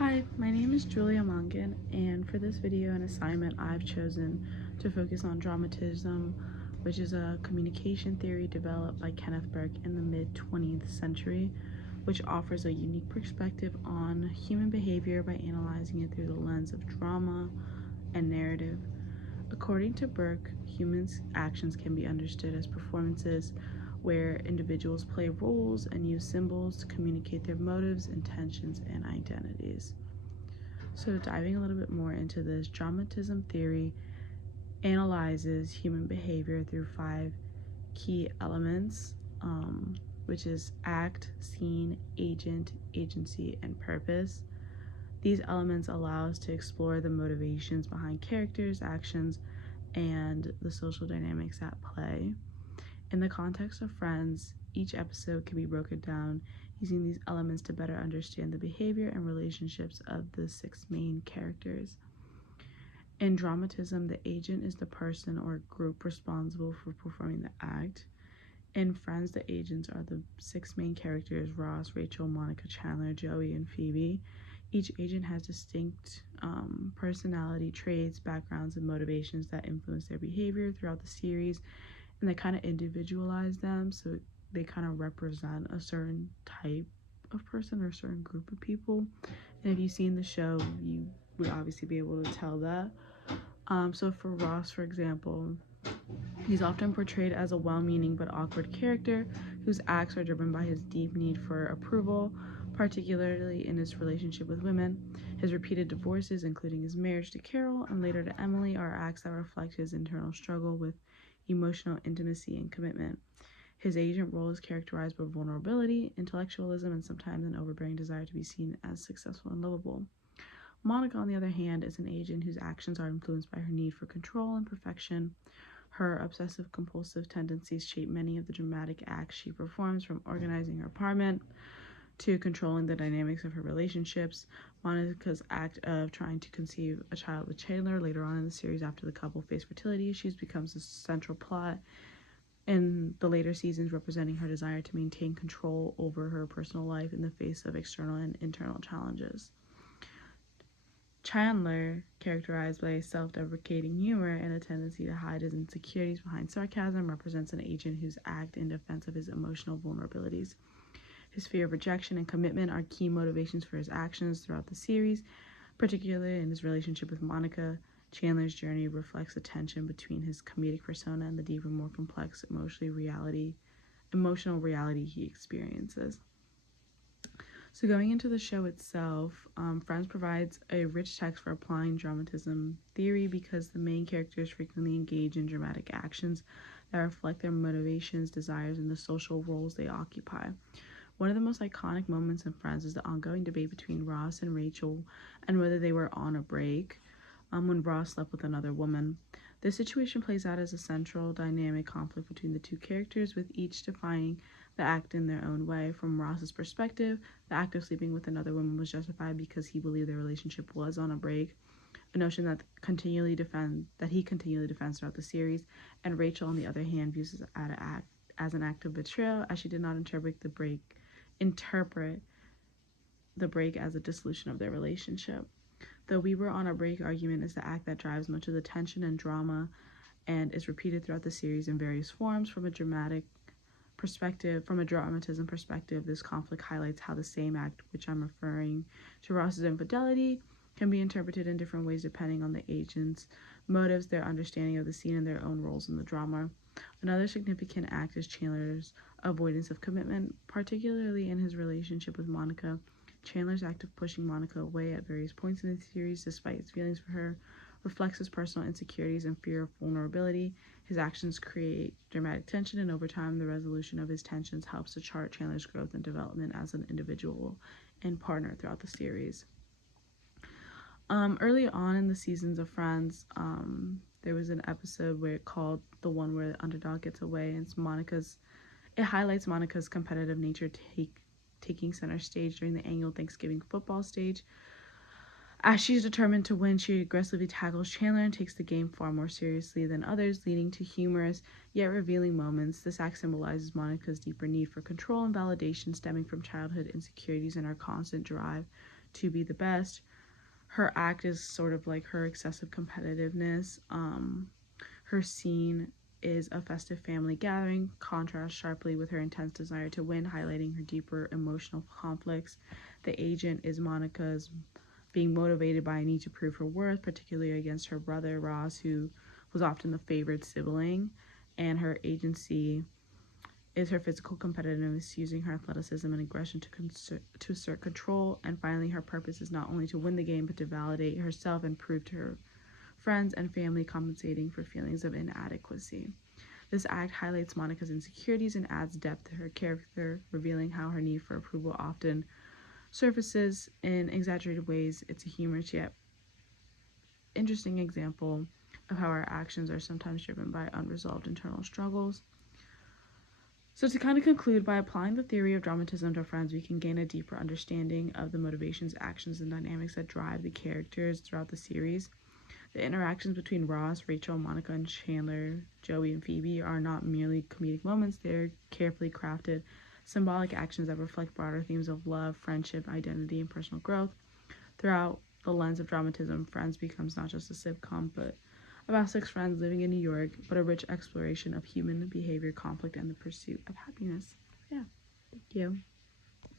Hi, my name is Julia Mongan, and for this video and assignment, I've chosen to focus on dramatism, which is a communication theory developed by Kenneth Burke in the mid-20th century, which offers a unique perspective on human behavior by analyzing it through the lens of drama and narrative. According to Burke, humans' actions can be understood as performances where individuals play roles and use symbols to communicate their motives, intentions, and identities. So, diving a little bit more into this, dramatism theory analyzes human behavior through 5 key elements, which is act, scene, agent, agency, and purpose. These elements allow us to explore the motivations behind characters, actions, and the social dynamics at play. In the context of Friends, each episode can be broken down using these elements to better understand the behavior and relationships of the 6 main characters. In dramatism, the agent is the person or group responsible for performing the act. In Friends, the agents are the 6 main characters: Ross, Rachel, Monica, Chandler, Joey, and Phoebe. Each agent has distinct personality traits, backgrounds, and motivations that influence their behavior throughout the series, and they kind of individualize them, so they kind of represent a certain type of person or a certain group of people. And if you've seen the show, you would obviously be able to tell that. So for Ross, for example, he's often portrayed as a well-meaning but awkward character whose acts are driven by his deep need for approval, particularly in his relationship with women. His repeated divorces, including his marriage to Carol and later to Emily, are acts that reflect his internal struggle with emotional intimacy and commitment. His agent role is characterized by vulnerability, intellectualism, and sometimes an overbearing desire to be seen as successful and lovable. Monica, on the other hand, is an agent whose actions are influenced by her need for control and perfection. Her obsessive-compulsive tendencies shape many of the dramatic acts she performs, from organizing her apartment to controlling the dynamics of her relationships. Monica's act of trying to conceive a child with Chandler later on in the series, after the couple face fertility issues, becomes the central plot in the later seasons, representing her desire to maintain control over her personal life in the face of external and internal challenges. Chandler, characterized by self-deprecating humor and a tendency to hide his insecurities behind sarcasm, represents an agent whose act in defense of his emotional vulnerabilities. His fear of rejection and commitment are key motivations for his actions throughout the series, particularly in his relationship with Monica. Chandler's journey reflects the tension between his comedic persona and the deeper, more complex emotional reality he experiences. So going into the show itself, Friends provides a rich text for applying dramatism theory because the main characters frequently engage in dramatic actions that reflect their motivations, desires, and the social roles they occupy. One of the most iconic moments in Friends is the ongoing debate between Ross and Rachel and whether they were on a break when Ross slept with another woman. This situation plays out as a central dynamic conflict between the two characters, with each defining the act in their own way. From Ross's perspective, the act of sleeping with another woman was justified because he believed their relationship was on a break, a notion that he continually defends throughout the series. And Rachel, on the other hand, views it as an act of betrayal, as she did not interpret the break as a dissolution of their relationship. The "we were on a break" argument is the act that drives much of the tension and drama and is repeated throughout the series in various forms. From a dramatism perspective, this conflict highlights how the same act, which I'm referring to Ross's infidelity, can be interpreted in different ways depending on the agent's motives, their understanding of the scene, and their own roles in the drama. Another significant act is Chandler's avoidance of commitment, particularly in his relationship with Monica. Chandler's act of pushing Monica away at various points in the series, despite his feelings for her, reflects his personal insecurities and fear of vulnerability. His actions create dramatic tension, and over time, the resolution of his tensions helps to chart Chandler's growth and development as an individual and partner throughout the series. Early on in the seasons of Friends, there was an episode called "The One Where the Underdog Gets Away," and it highlights Monica's competitive nature taking center stage during the annual Thanksgiving football stage. As she's determined to win, she aggressively tackles Chandler and takes the game far more seriously than others, leading to humorous yet revealing moments. This act symbolizes Monica's deeper need for control and validation, stemming from childhood insecurities and her constant drive to be the best. Her act is sort of like her excessive competitiveness. Her scene is a festive family gathering, contrasts sharply with her intense desire to win, highlighting her deeper emotional conflicts. The agent is Monica's being motivated by a need to prove her worth, particularly against her brother Ross, who was often the favored sibling, and her agency is her physical competitiveness, using her athleticism and aggression to assert control. And finally, her purpose is not only to win the game, but to validate herself and prove to her friends and family, compensating for feelings of inadequacy. This act highlights Monica's insecurities and adds depth to her character, revealing how her need for approval often surfaces in exaggerated ways. It's a humorous yet interesting example of how our actions are sometimes driven by unresolved internal struggles. So to kind of conclude, by applying the theory of dramatism to Friends, we can gain a deeper understanding of the motivations, actions, and dynamics that drive the characters throughout the series. The interactions between Ross, Rachel, Monica, and Chandler, Joey, and Phoebe are not merely comedic moments. They're carefully crafted, symbolic actions that reflect broader themes of love, friendship, identity, and personal growth. Throughout the lens of dramatism, Friends becomes not just a sitcom, but about 6 friends living in New York, but a rich exploration of human behavior, conflict, and the pursuit of happiness. Yeah, thank you.